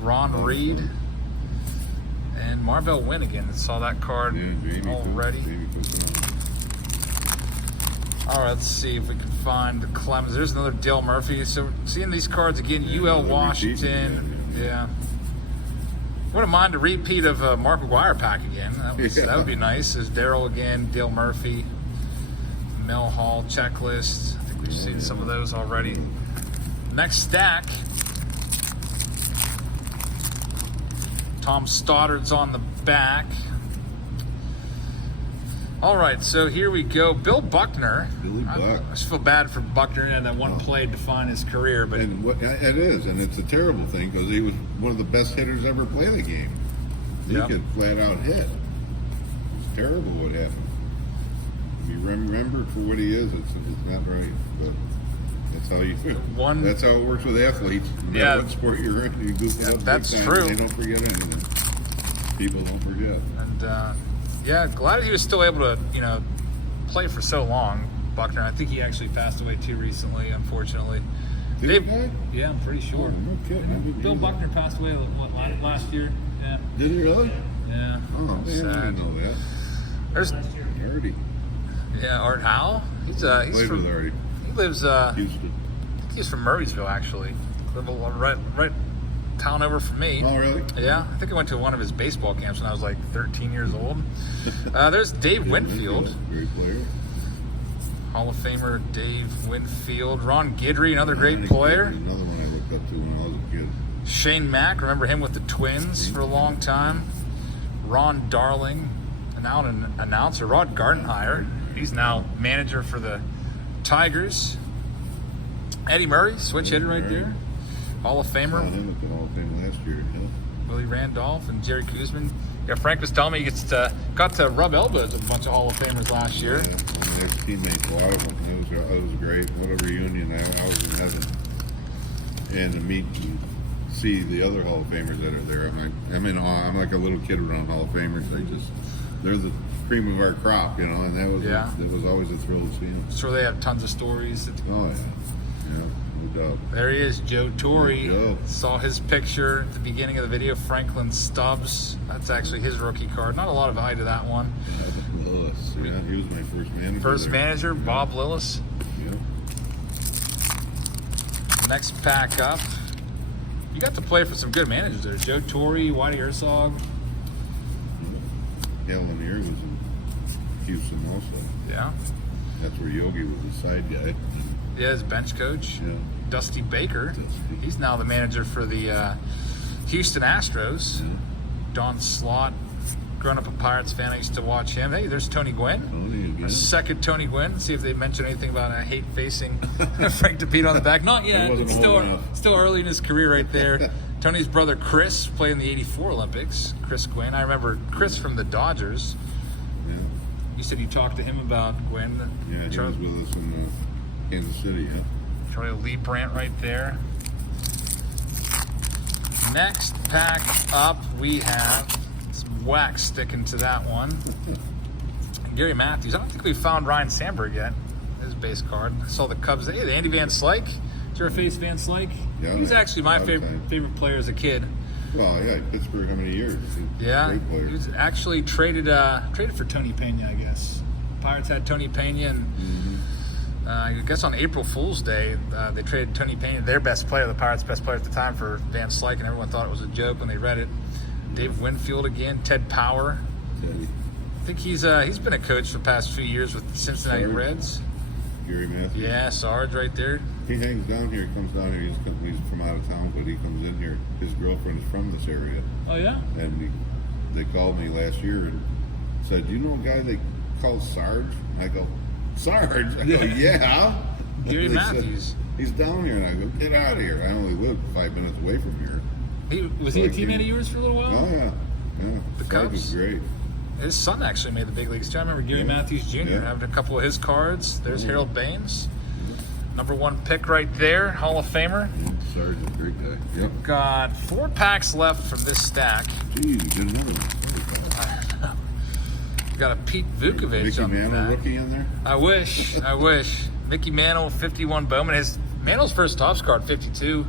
Ron Reed. And Marvell Wynn again. Saw that card Yeah, Jamie already. Jamie Cook. All right, let's see if we can find the Clemens. There's another Dale Murphy. So seeing these cards again, UL another Washington. repeat, Yeah. Wouldn't mind a repeat of Mark McGwire pack again. That would be nice. There's Darryl again, Dale Murphy, Mel Hall checklist. I think we've seen some of those already. Next stack. Tom Stoddard's on the back. All right, so here we go. Bill Buckner. Billy Buck. I just feel bad for Buckner. He had that one play to define his career, but And it is, and it's a terrible thing because he was one of the best hitters ever play the game. He Yep. could flat out hit. It's terrible what happened. Be remembered for what he is. It's not right, but that's how you. One- That's how it works with athletes. No Yeah. matter what sport you're in, you goof it up big that's time, true. They don't forget anything. People don't forget. and yeah, glad he was still able to play for so long. Buckner. I think he actually passed away too recently, unfortunately. Did he die? Yeah, I'm pretty sure. Oh, no kidding. I didn't Bill know that. Buckner passed away last year. Yeah, Did he really? yeah. Oh, man, I Sad. didn't know that. There's Artie. Art Howell. He's Played from with Artie. he lives Houston. he's from Murraysville actually. Right town over from me. Oh, really? Yeah, I think I went to one of his baseball camps when I was like 13 years old. There's Dave Winfield, Great player. Hall of Famer Dave Winfield. Ron Guidry, another great Ronnie player. Guidry, another one I looked up to when I was a kid. Shane Mack, remember him with the Twins for a long time. Ron Darling, and now an announcer. Rod Gardenhire, he's now manager for the Tigers. Eddie Murray, switch hitter right there. Hall of Famer. Saw him at the Hall of Fame last year. Yeah. Willie Randolph and Jerry Kuzman. Yeah, Frank was telling me he got to rub elbows with a bunch of Hall of Famers last year. Yeah, my ex-teammates, a lot of them. It was great. What a reunion. I was in heaven. And to meet and see the other Hall of Famers that are there, I'm in awe. I'm like a little kid around Hall of Famers. They're the cream of our crop, you know, and that was always a thrill to see them. Sure, they have tons of stories. Oh, yeah. No doubt. There he is, Joe Torre. Joe. Saw his picture at the beginning of the video. Franklin Stubbs. That's actually his rookie card. Not a lot of eye to that one. Lillis. Yeah, he was my first manager. First manager, Bob Lillis. Yeah. Next pack up. You got to play for some good managers there. Joe Torre, Whitey Herzog. Yeah, Lanier was in Houston also. Yeah. That's where Yogi was the side guy. Yeah, his bench coach. Yeah. Dusty Baker. He's now the manager for the Houston Astros. Yeah. Don Slott. Growing up a Pirates fan, I used to watch him. Hey, there's Tony Gwynn. Tony again. Our second Tony Gwynn. See if they mention anything about I hate facing Frank Dipino on the back. Not yet. Wasn't It's old enough. still early in his career right there. Tony's brother Chris played in the '84 Olympics. Chris Gwynn. I remember Chris from the Dodgers. Yeah. You said you talked to him about Gwynn. Yeah, he was with us in Kansas City, yeah. Charlie Lee Brandt right there. Next pack up, we have some wax sticking to that one. Gary Matthews. I don't think we found Ryan Sandberg yet. His base card. I saw the Cubs. Hey, the Andy Van Slyke. Did you ever face Van Slyke? Yeah, He was actually my all the time. favorite player as a kid. Well, yeah, Pittsburgh, how many years? He's a Yeah, great player. he was actually traded for Tony Pena, I guess. Pirates had Tony Pena, and I guess on April Fool's Day, they traded Tony Pena, their best player, the Pirates' best player at the time, for Van Slyke, and everyone thought it was a joke when they read it. Dave Winfield again, Ted Power. Teddy. I think he's been a coach for the past few years with the Cincinnati Sarge. Reds. Gary Matthews. Yeah, Sarge right there. He hangs down here, comes down here. He's from out of town, but he comes in here. His girlfriend is from this area. Oh yeah. And they called me last year and said, "You know a guy they call Sarge?" I go, "Sarge?" I go, "Yeah." Gary They said, Matthews. He's down here, and I go, "Get out of here!" I only live 5 minutes away from here. Was he a teammate of yours for a little while? Oh yeah, yeah. The Sarge was Cubs? great. His son actually made the big leagues too. I remember Gary Yeah. Matthews Jr. Yeah. having a couple of his cards. There's Harold Baines. Number 1 pick right there, Hall of Famer. Yeah, Sarge is a great guy. Yep. Got 4 packs left from this stack. Gee, you get another one. Got a Pete Vukovich Mickey on the Mantle back. rookie in there. I wish. Mickey Mantle, 51 Bowman. Mantle's first Topps card, 52.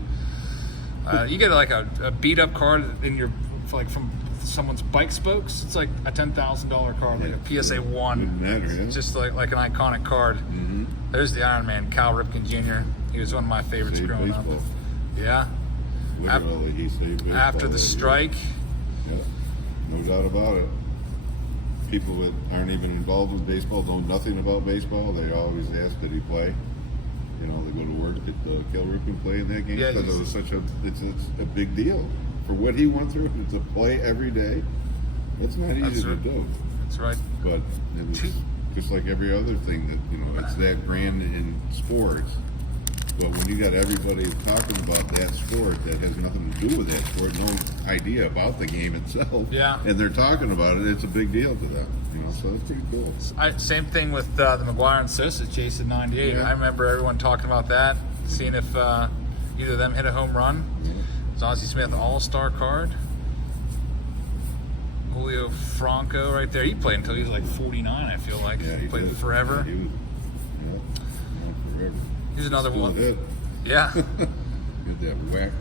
You get like a beat up card in your from someone's bike spokes. It's like a $10,000 card, like a PSA 1. Wouldn't matter, yeah. It's just like an iconic card. Mm-hmm. There's the Iron Man, Cal Ripken Jr. He was one of my favorites Saved growing baseball. up. Yeah. Literally, he saved baseball. After the that strike. year. Yeah, no doubt about it. People that aren't even involved in baseball, know nothing about baseball, they always ask, did he play? You know, they go to work, did Cal Ripken play in that game? Yeah, Because it was it's a big deal. For what he went through, to play every day, that's not easy to do. That's right. But it was just like every other thing that, you know, it's that grand in sports. But when you got everybody talking about that sport that has nothing to do with that sport, no idea about the game itself, Yeah. and they're talking about it, it's a big deal to them. You know, so it's pretty cool. Same thing with the McGwire and Sosa chase in '98. Yeah. I remember everyone talking about that, seeing if either of them hit a home run. Yeah. Ozzie Smith All-Star card. Julio Franco right there. He played until he was like 49, I feel like. Yeah, he played did. forever. Yeah, he was, forever. He's another Still one. a hit. Yeah. Get that whack.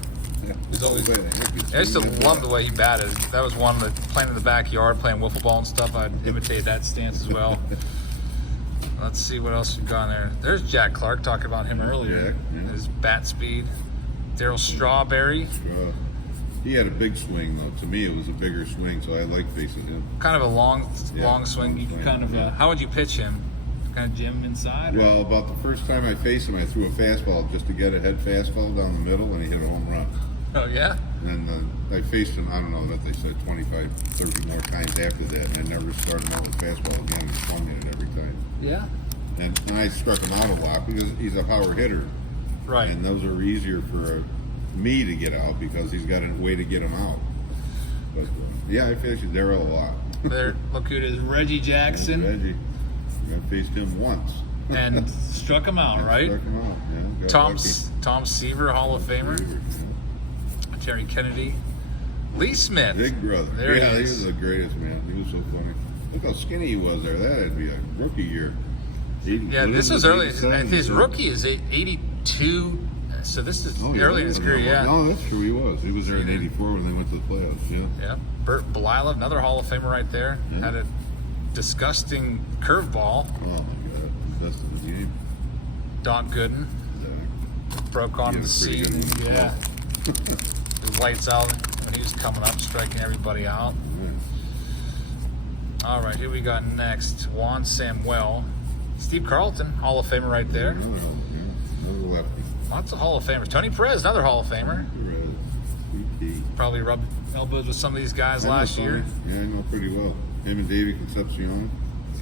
He's always- Oh, man, I used to love the way he batted. That was one that playing in the backyard, playing wiffle ball and stuff. I'd imitate that stance as well. Let's see what else we've got in there. There's Jack Clark, talking about him earlier. Jack, yeah. His bat speed. Daryl Strawberry. He had a big swing, though. To me, it was a bigger swing, so I like facing him. Kind of a long swing. long You can swing, kind of. yeah. How would you pitch him? Kind of jam him inside? Or? Well, about the first time I faced him, I threw a fastball just to get a head fastball down the middle, and he hit a home run. Oh, yeah? And I faced him, I don't know what they said, 25, 30 more times after that, and I never started him out with fastball again and swung at it every time. Yeah. And I struck him out a lot because he's a power hitter. Right. And those are easier for me to get out because he's got a way to get him out. But yeah, I faced Darrell a lot. There, look who it is, Reggie Jackson. Reggie. I faced him once. And struck him out, right? Struck him out, yeah. Tom Seaver, Hall of Famer. Yeah. Terry Kennedy. Lee Smith. Big brother. There yeah, he he is. was the greatest, man. He was so funny. Look how skinny he was there. That'd be a rookie year. Yeah, this was early. 87, His rookie is 82. So this is yeah, early in his career, yeah. No, that's true. He was. He was there in '84 when they went to the playoffs. Yeah. Yeah. Bert Belila, another Hall of Famer right there. Yeah. Had a disgusting curveball. Oh my God, best of the game. Doc Gooden broke He onto had the a pretty scene. good one as Yeah. His lights out when he was coming up, striking everybody out. All right, who we got next? Juan Samuel. Steve Carlton, Hall of Famer right there. Another lefty. Lots of Hall of Famers. Tony Perez, another Hall of Famer. Probably rubbed elbows with some of these guys last year. Yeah, I know pretty well. Him and Davey Concepcion.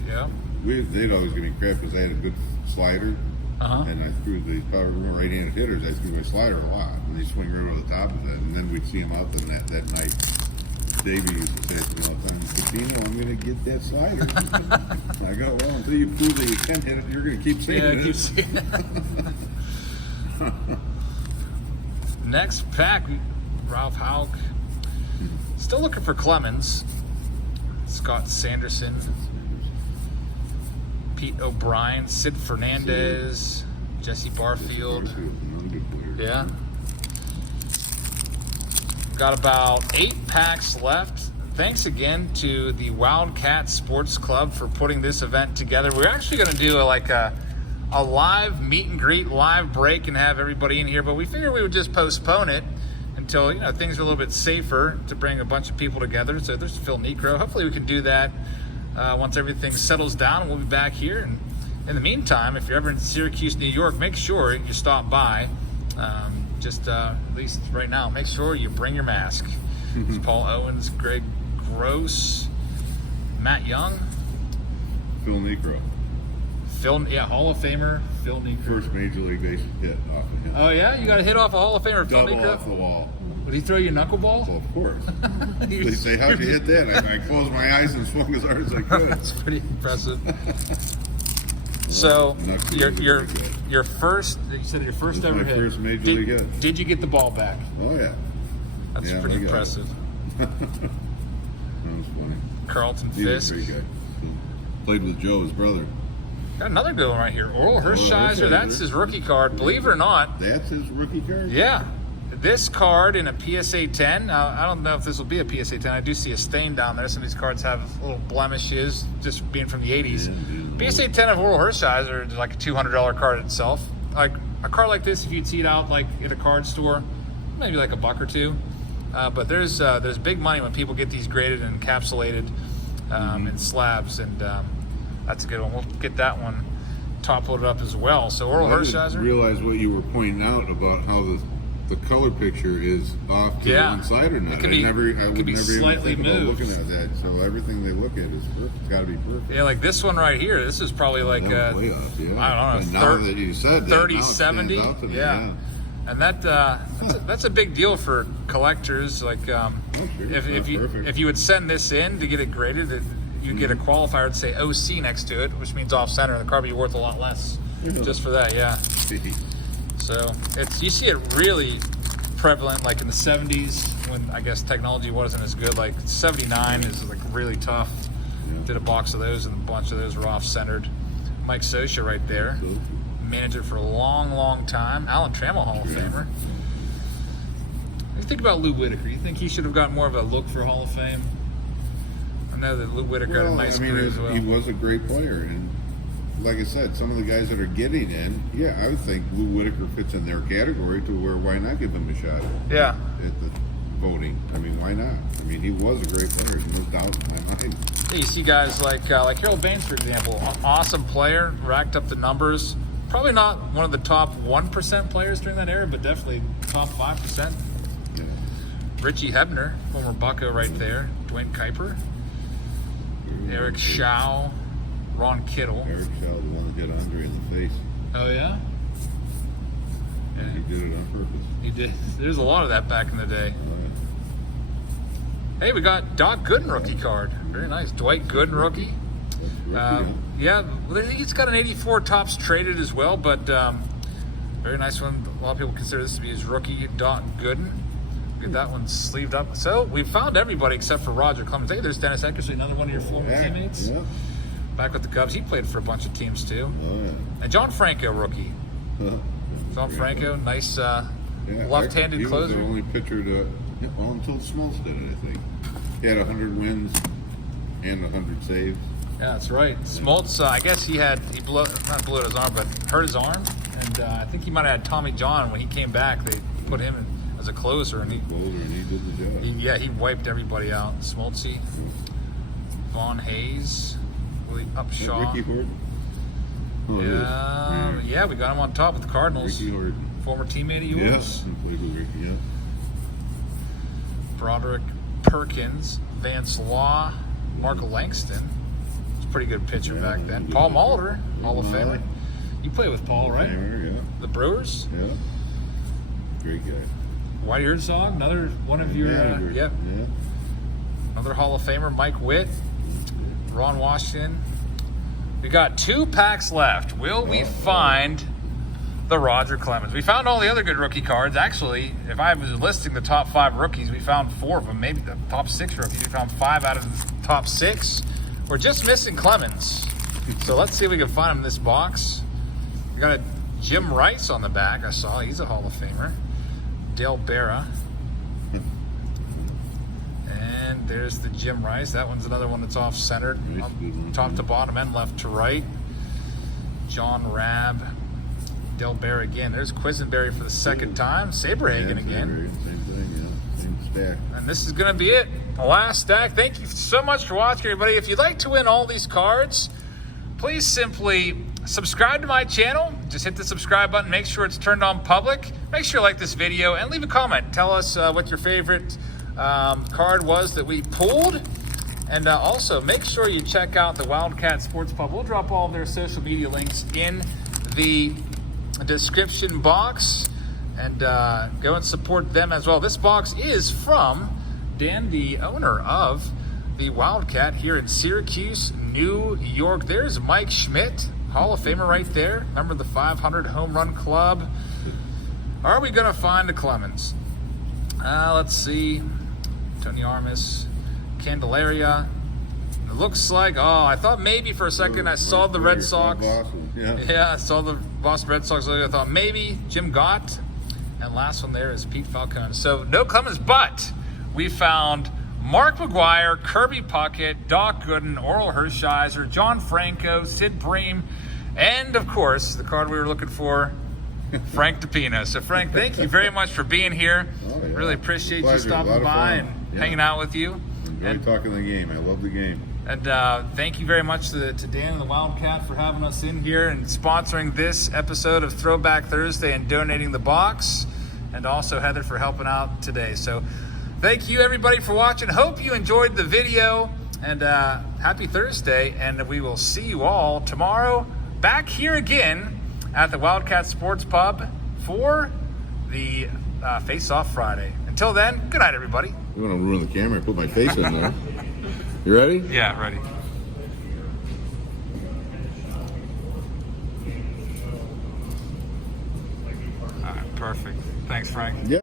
Yeah. They'd always give me crap because I had a good slider. Uh-huh. And I threw the power right-handed hitters. I threw my slider a lot, and they swing right over the top of it. And then we'd see him out there that night. Davey used to say to me all the time, "Depino, I'm going to get that slider." I go, "Well, until you prove that you can hit it, you're going to keep saying it." Keep seeing it. Next pack, Ralph Hauk. Still looking for Clemens. Scott Sanderson. Pete O'Brien, Sid Fernandez, Jesse Barfield. Yeah. Got about 8 packs left. Thanks again to the Wildcat Sports Club for putting this event together. We're actually going to do a live meet and greet, live break, and have everybody in here, but we figured we would just postpone it until things are a little bit safer to bring a bunch of people together. So there's Phil Necro. Hopefully we can do that once everything settles down. We'll be back here. And in the meantime, if you're ever in Syracuse, New York, make sure you stop by. At least right now, make sure you bring your mask. It's Paul Owens, Greg Gross, Matt Young, Phil Necro. Hall of Famer, Phil Necro. First Major League base hit off of him. Oh yeah, you got to hit off a Hall of Famer, Phil Double Necro. off the wall. Would he throw you a knuckleball? Well, of course. They say, "How'd you hit that?" I closed my eyes and swung as hard as I could. That's pretty impressive. So your first, you said your first This is ever my hit. first Major League hit. Did you get the ball back? Oh yeah. That's Yeah, pretty I got it. impressive. That was funny. Carlton He was Fisk. a great guy. Played with Joe, his brother. Got another good one right here. Oral Hershiser. Hershiser. That's his rookie card. Believe it or not. That's his rookie card? Yeah. This card in a PSA 10. Now, I don't know if this will be a PSA 10. I do see a stain down there. Some of these cards have little blemishes, just being from the 80s. Yeah. PSA 10 of Oral Hershiser is like a $200 card itself. Like a card like this, if you'd see it out like at a card store, maybe like $1 or $2. But there's big money when people get these graded and encapsulated in slabs, and that's a good one. We'll get that one top loaded up as well. So Oral I Hershiser. didn't realize what you were pointing out about how the color picture is off to Yeah. one side or not. It could be- I would could be never slightly even think about moved. looking at that. So everything they look at is perfect. It's got to be perfect. Yeah, like this one right here. This is probably like That was way off, yeah. I don't And know, now that you said that, 30, now it stands 70. out to me, Yeah. And that's a big deal for collectors. Like sure. if That's you perfect. if you would send this in to get it graded, you get a qualifier to say OC next to it, which means off center, and the card would be worth a lot less just for that. Yeah. So you see it really prevalent like in the 70s when I guess technology wasn't as good. Like 79 is like really tough. Did a box of those and a bunch of those were off centered. Mike Scioscia right there. Manager for a long time. Alan Trammell, Hall of Famer. What do you think about Lou Whitaker? You think he should have gotten more of a look for Hall of Fame? I know that Lou Whitaker had a nice career as well. He was a great player, and like I said, some of the guys that are getting in, yeah, I would think Lou Whitaker fits in their category to where why not give him a shot? Yeah. At the voting. I mean, why not? I mean, he was a great player. There's no doubt in my mind. Yeah, you see guys like Harold Baines, for example, awesome player, racked up the numbers. Probably not one of the top 1% players during that era, but definitely top 5%. Yeah. Richie Hebner, former Bucco right there. Dwayne Kuiper. Eric Shaw. Ron Kittle. Eric Shaw, the one that hit Andre in the face. Oh, yeah? Yeah. He did it on purpose. He did. There's a lot of that back in the day. Oh, yeah. Hey, we got Doc Gooden rookie card. Very nice. Dwight Gooden rookie. Yeah, I think he's got an 84 Topps traded as well, but very nice one. A lot of people consider this to be his rookie, Doc Gooden. Get that one sleeved up. So we found everybody except for Roger Clemens. Hey, there's Dennis Eckersley, another one of your former teammates. Yeah. Back with the Cubs. He played for a bunch of teams too. Oh, yeah. And John Franco rookie. John Franco, nice left-handed he closer. He was the only pitcher to, well, until Smoltz did it, I think. He had 100 wins and 100 saves. Yeah, that's right. Smoltz, I guess he blew out his arm, but hurt his arm. And I think he might have had Tommy John when he came back. They put him in as a closer, and he did the job. He wiped everybody out. Smoltzy, Vaughn Hayes, Willie Upshaw. Ricky Horton. Oh, yeah, we got him on top with the Cardinals. Ricky Horton. Former teammate of yours. Yeah, he played with Ricky, yeah. Broderick Perkins, Vance Law, Mark Langston. He's a pretty good pitcher back then. Paul Molitor, Hall of Famer. You played with Paul, right? Famer, yeah. The Brewers? Yeah. Great guy. Whitey Herzog, another one of your, Yeah. Another Hall of Famer, Mike Witt, Ron Washington. We got 2 packs left. Will we find the Roger Clemens? We found all the other good rookie cards. Actually, if I was listing the top 5 rookies, we found 4 of them. Maybe the top 6 rookies. We found 5 out of the top 6. We're just missing Clemens. So let's see if we can find him in this box. We got a Jim Rice on the back. I saw he's a Hall of Famer. Dale Berra. And there's the Jim Rice. That one's another one that's off-centered. Top to bottom and left to right. John Rabb. Del Berra again. There's Quisenberry for the second time. Saberhagen again. Same thing, yeah. Same stack. And this is going to be it. The last stack. Thank you so much for watching, everybody. If you'd like to win all these cards, please simply subscribe to my channel. Just hit the subscribe button. Make sure it's turned on public. Make sure you like this video and leave a comment. Tell us what your favorite card was that we pulled. And also, make sure you check out the Wildcat Sports Pub. We'll drop all of their social media links in the description box. And go and support them as well. This box is from Dan, the owner of the Wildcat here in Syracuse, New York. There's Mike Schmidt, Hall of Famer right there. Remember the 500 home run club? Are we going to find the Clemens? Let's see. Tony Armas, Candelaria. It looks like, I thought maybe for a second I saw the Red Sox. Yeah, I saw the Boston Red Sox. I thought maybe Jim Gott. And last one there is Pete Falcone. So no Clemens, but we found Mark McGwire, Kirby Puckett, Doc Gooden, Oral Hershiser, John Franco, Sid Bream, and of course, the card we were looking for, Frank Dipino. So Frank, thank you very much for being here. Really appreciate you stopping by and hanging out with you. Enjoy talking the game. I love the game. And thank you very much to Dan and the Wildcat for having us in here and sponsoring this episode of Throwback Thursday and donating the box. And also Heather for helping out today. So thank you everybody for watching. Hope you enjoyed the video. And happy Thursday. And we will see you all tomorrow back here again at the Wildcat Sports Pub for the Face Off Friday. Until then, good night everybody. You want to ruin the camera? Put my face in there. You ready? Yeah, ready. All right, perfect. Thanks, Frank. Yeah.